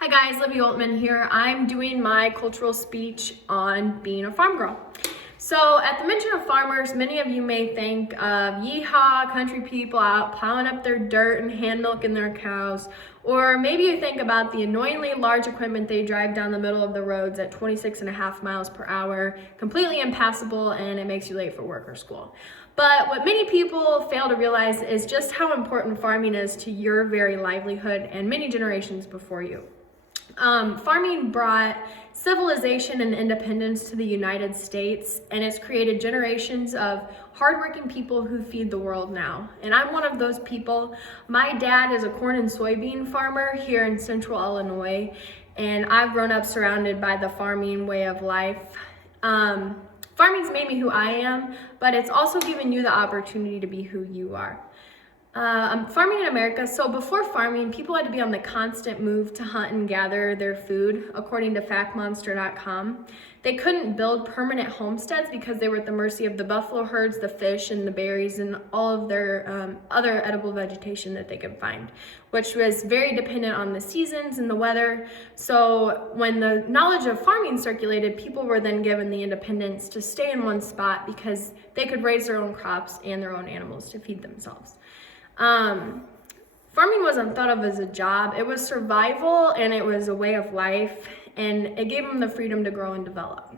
Hi guys, Libby Altman here. I'm doing my cultural speech on being a farm girl. So at the mention of farmers, many of you may think of yeehaw, country people out plowing up their dirt and hand milking their cows. Or maybe you think about the annoyingly large equipment they drive down the middle of the roads at 26.5 miles per hour, completely impassable, and it makes you late for work or school. But what many people fail to realize is just how important farming is to your very livelihood and many generations before you. Farming brought civilization and independence to the United States, and it's created generations of hardworking people who feed the world now. And I'm one of those people. My dad is a corn and soybean farmer here in central Illinois, and I've grown up surrounded by the farming way of life. Farming's made me who I am, but it's also given you the opportunity to be who you are. Farming in America. So before farming, people had to be on the constant move to hunt and gather their food, according to factmonster.com. They couldn't build permanent homesteads because they were at the mercy of the buffalo herds, the fish, and the berries, and all of their other edible vegetation that they could find, which was very dependent on the seasons and the weather. So when the knowledge of farming circulated, people were then given the independence to stay in one spot because they could raise their own crops and their own animals to feed themselves. Farming wasn't thought of as a job. It was survival, and it was a way of life, and it gave them the freedom to grow and develop.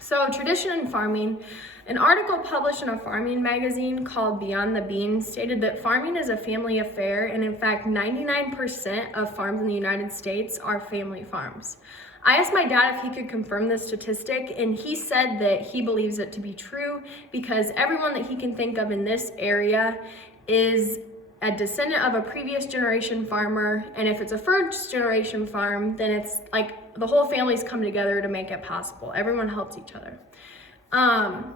So tradition in farming, an article published in a farming magazine called Beyond the Beans stated that farming is a family affair, and in fact 99% of farms in the United States are family farms. I asked my dad if he could confirm this statistic, and he said that he believes it to be true because everyone that he can think of in this area is a descendant of a previous generation farmer, and if it's a first generation farm, then it's like the whole family's come together to make it possible. Everyone helps each other. Now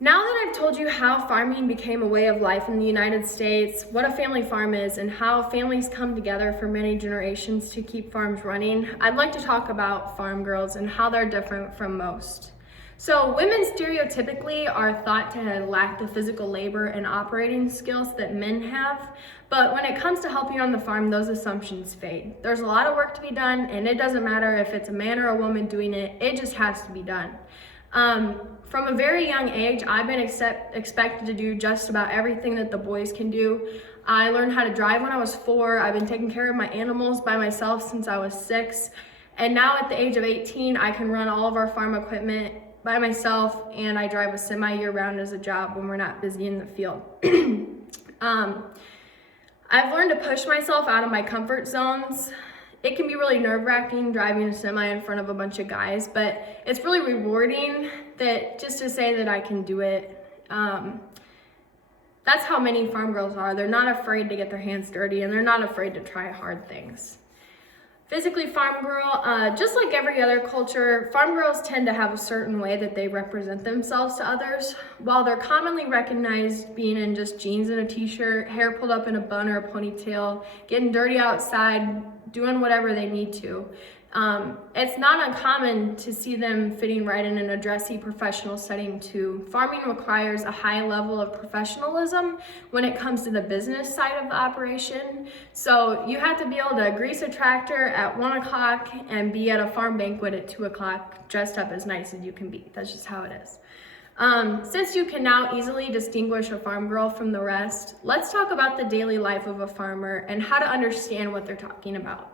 that I've told you how farming became a way of life in the United States, what a family farm is, and how families come together for many generations to keep farms running, I'd like to talk about farm girls and how they're different from most. So women stereotypically are thought to lack the physical labor and operating skills that men have, but when it comes to helping on the farm, those assumptions fade. There's a lot of work to be done, and it doesn't matter if it's a man or a woman doing it, it just has to be done. From a very young age, I've been expected to do just about everything that the boys can do. I learned how to drive when I was 4. I've been taking care of my animals by myself since I was 6. And now at the age of 18, I can run all of our farm equipment by myself, and I drive a semi year-round as a job when we're not busy in the field. I've learned to push myself out of my comfort zones. It can be really nerve-wracking driving a semi in front of a bunch of guys, but it's really rewarding that just to say that I can do it. That's how many farm girls are. They're not afraid to get their hands dirty, and they're not afraid to try hard things. Physically, farm girl, just like every other culture, farm girls tend to have a certain way that they represent themselves to others. While they're commonly recognized being in just jeans and a t-shirt, hair pulled up in a bun or a ponytail, getting dirty outside, doing whatever they need to. It's not uncommon to see them fitting right in a dressy professional setting too. Farming requires a high level of professionalism when it comes to the business side of the operation. So you have to be able to grease a tractor at 1 o'clock and be at a farm banquet at 2 o'clock dressed up as nice as you can be. That's just how it is. Since you can now easily distinguish a farm girl from the rest, let's talk about the daily life of a farmer and how to understand what they're talking about.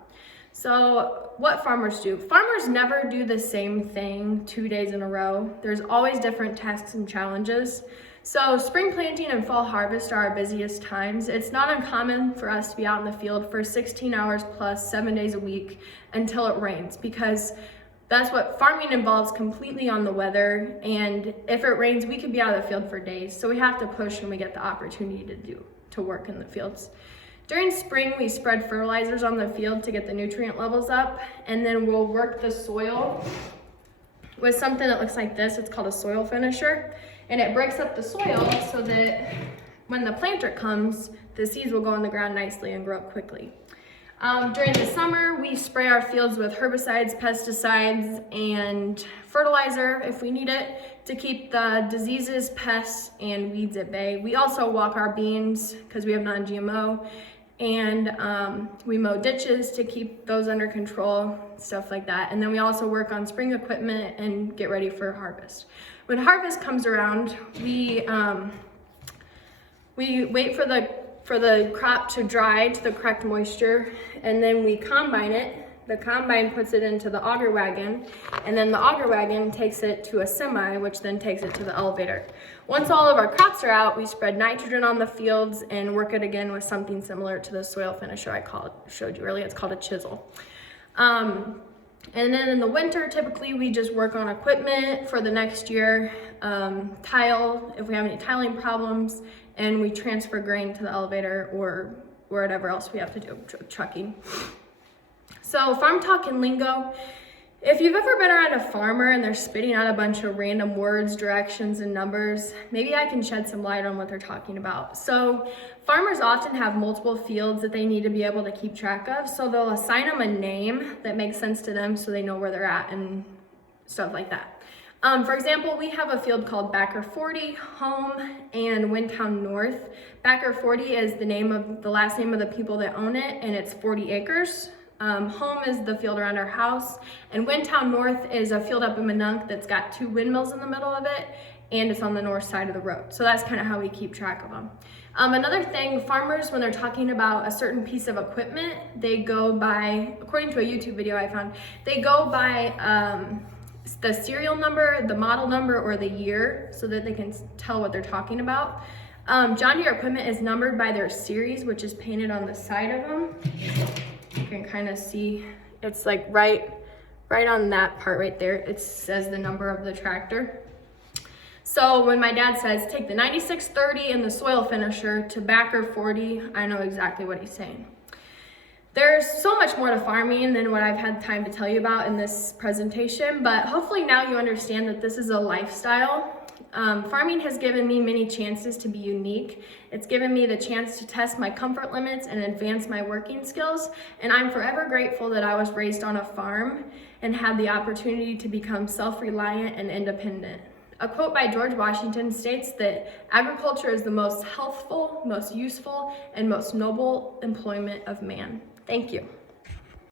So what farmers do. Farmers never do the same thing 2 days in a row. There's always different tasks and challenges. So spring planting and fall harvest are our busiest times. It's not uncommon for us to be out in the field for 16 hours plus 7 days a week until it rains, because that's what farming involves, completely on the weather. And if it rains, we could be out of the field for days. So we have to push when we get the opportunity to work in the fields. During spring, we spread fertilizers on the field to get the nutrient levels up, and then we'll work the soil with something that looks like this. It's called a soil finisher, and it breaks up the soil so that when the planter comes, the seeds will go in the ground nicely and grow quickly. During the summer, we spray our fields with herbicides, pesticides, and fertilizer if we need it to keep the diseases, pests, and weeds at bay. We also walk our beans because we have non-GMO, and we mow ditches to keep those under control, stuff like that. And then we also work on spring equipment and get ready for harvest. When harvest comes around, we wait for the crop to dry to the correct moisture, and then we combine it. The combine puts it into the auger wagon, and then the auger wagon takes it to a semi, which then takes it to the elevator. Once all of our crops are out, we spread nitrogen on the fields and work it again with something similar to the soil finisher I showed you earlier. It's called a chisel. And then in the winter, typically we just work on equipment for the next year, tile if we have any tiling problems, and we transfer grain to the elevator or whatever else we have to do, trucking. So farm talk and lingo. If you've ever been around a farmer and they're spitting out a bunch of random words, directions, and numbers, maybe I can shed some light on what they're talking about. So farmers often have multiple fields that they need to be able to keep track of. So they'll assign them a name that makes sense to them so they know where they're at and stuff like that. For example, we have a field called Backer 40, Home, and Windtown North. Backer 40 is the last name of the people that own it, and it's 40 acres. Home is the field around our house, and Windtown North is a field up in Minunk that's got 2 windmills in the middle of it, and it's on the north side of the road. So that's kind of how we keep track of them. Another thing, farmers, when they're talking about a certain piece of equipment, they go by, according to a YouTube video I found, they go by the serial number, the model number, or the year so that they can tell what they're talking about. John Deere equipment is numbered by their series, which is painted on the side of them. You can kind of see, it's like right on that part right there, it says the number of the tractor. So when my dad says, take the 9630 and the soil finisher to Backer 40, I know exactly what he's saying. There's so much more to farming than what I've had time to tell you about in this presentation, but hopefully now you understand that this is a lifestyle. Farming has given me many chances to be unique. It's given me the chance to test my comfort limits and advance my working skills, and I'm forever grateful that I was raised on a farm and had the opportunity to become self-reliant and independent. A quote by George Washington states that agriculture is the most healthful, most useful, and most noble employment of man. Thank you.